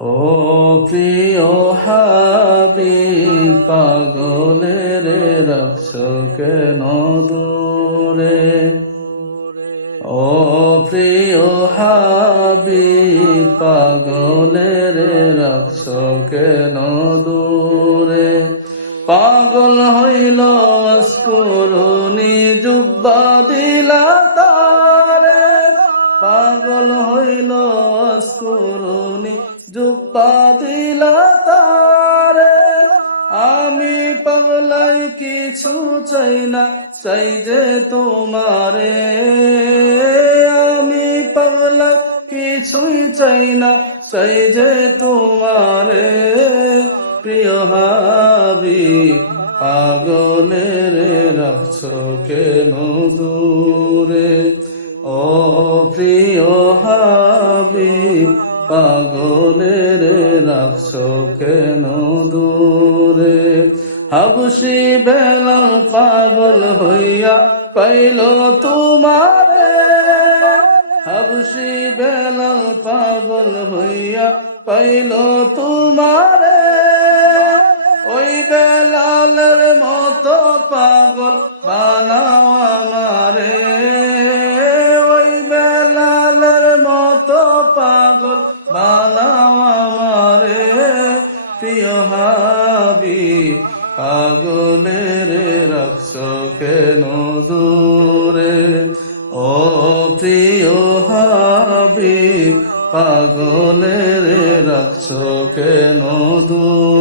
ও প্রিয় হাবিব পাগলের রাখছো কেন দূরে। ও প্রিয় হাবিব পাগলের রাখছো কেন দূরে। পাগল হইল অস্করুনি জুব্বা দিলা তারে। পাগল হইল অস্করুনি জুব্বা দিলা তারে। আমি পাগলাই কিছু চাই না, চাই যে তোমারে। আমি পাগলাই কিছুই চাই না, চাই যে তোমারে। প্রিয় হাবিব পাগলের রাখছো কেন দূরে। ও প্রিয় হাবিব পাগলের রাখছো কেন দূরে। হাবশি বেলাল পাগল হইয়া পাইল তোমারে। হাবশি বেলাল পাগল হইয়া পাইল তোমারে। ওই বেলালের মতো পাগল বানাও আমারে। ওই বেলালের মতো পাগল বানাও আমারে। প্রিয় হাবিব পাগলের রাখছো কেন দূরে। ও প্রিয় হাবিব পাগলের রাখছো কেন দূরে।